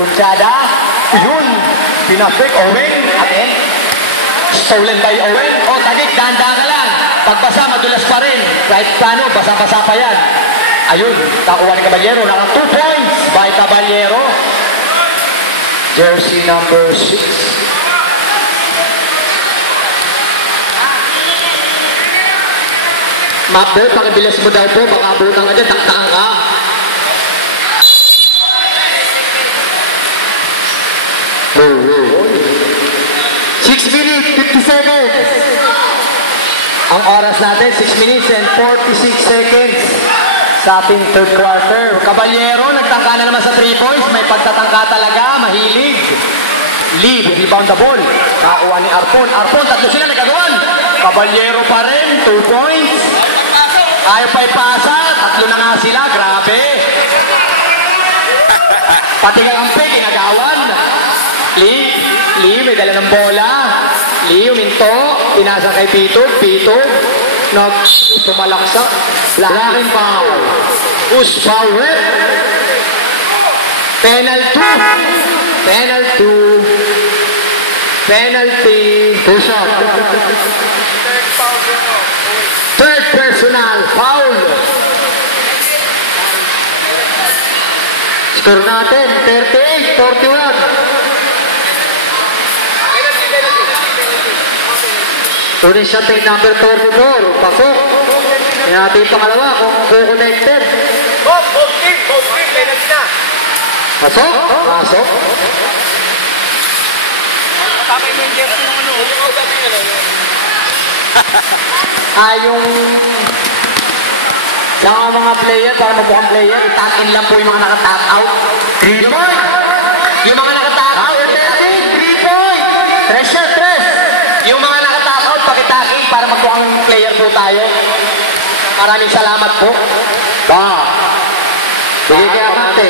Punchada, yun, pinasik, Owen, atin. Stolen by Owen. O, tagik, danda ka lang. Pagbasa, madulas pa rin. Kahit paano, basa-basa pa yan. Ayun, takuha ni Caballero. Naka 2 points by Caballero. Jersey number 6. Mapbo, pakibilis mo daw po. Baka abutan ka dyan, taktakan ka. Oh. 6 minutes, 50 seconds. Ang oras natin, 6 minutes and 46 seconds sa ating third quarter. Caballero, nagtangka na naman sa 3 points. May pagtatangka talaga, mahilig. Lead, rebound the ball. Nakakuha ni Arpon. Arpon, tatlo sila nagkagawan. Caballero pa rin, 2 points. Ayaw pa ipasa, tatlo na nga sila, grabe. Pati kakampi, ginagawan. Lee, may dala ng bola. Lee, uminto. Pinasa kay Pitog. Pitog. Tumalaksa. Laking foul. Push foul. Penalty. Push up. Third personal foul. Score natin, 38-41. Tunin siya tayo number 34. Pasok. Yan natin yung pangalawa kung co-connected. Both team, penalty na. Pasok. Tapay mo yung jersey ng ano. Yung sa mga player, para mabukhang player, itat-in lang po yung mga naka-tap out. 3 point! Yung mga naka-tap out, 3 point! 3. Yung mga naka-tap out, pakitakin para magbukhang player po tayo. Maraming salamat po. Sige kaya Amante.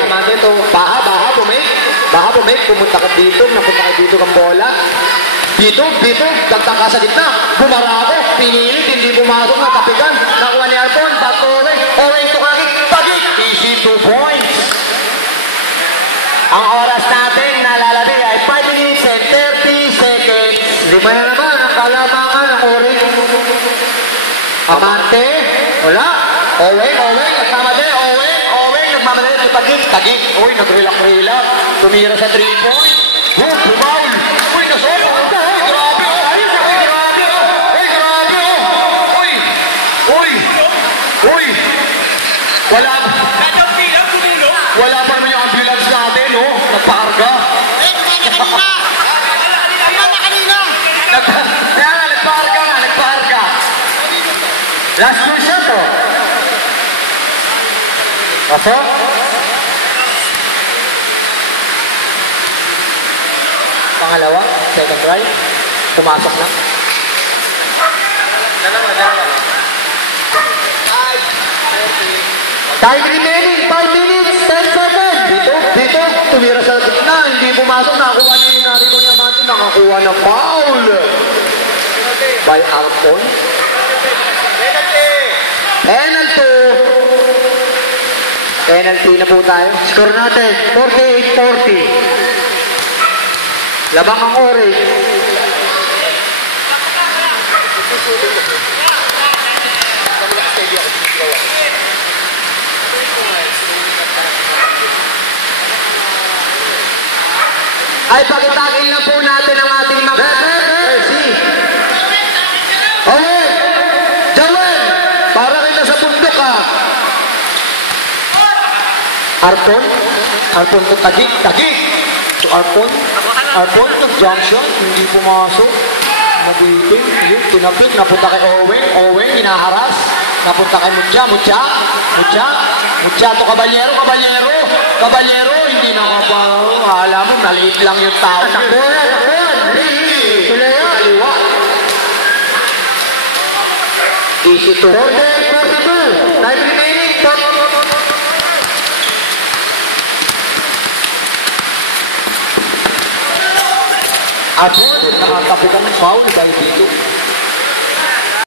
Baha bumake. Pumunta ka dito, napunta ka dito kang bola. Dito, dagdag ka sa gitna. Bumara ako, pinilit, hindi pumasok, natapigan. Nakuha ni Arpon, back to Owen to kakik, pagik. Easy 2 points. Ang oras natin, nalalabi ay 5 minutes and 30 seconds. Lima na naman ang kalamangan ng Orange. Amante, wala. Owen, nagmamadali. Owen, nagmamadali. Tagik. Uy, nag-relax. Tumira sa 3 points. Bumaul. Uy, nasolo. Wala pa naman yung ambulance natin, no? Nagpaarga. Nagpaarga. Last question to. Pasok. Pangalawa, second try. Pumasok na. Dalawa. Time remaining, 5 minutes, 10 seconds. Dito, tumira sa gitna, hindi pumasok, nakakuha ni Narito ni Amante, nakakuha ng foul. By Alpon. Penalty na po tayo. Score natin, 48-40. Labang ang Orange. Ay, pakitakin lang po natin ang ating mga jersey. Okay, Joel, para kayo nasa bundok ka. Arpon to tagik. So Arpon to junction, hindi pumasok. Mabitin, yun, tinapit, napunta kay Owen, hinaharas. Napunta kay Mucha to Caballero, hindi nakaparo. Alam mo, maliit lang yung tao. Kaliwa. Easy to. 42. Time remaining. At nakatapikan ng foul dahil dito.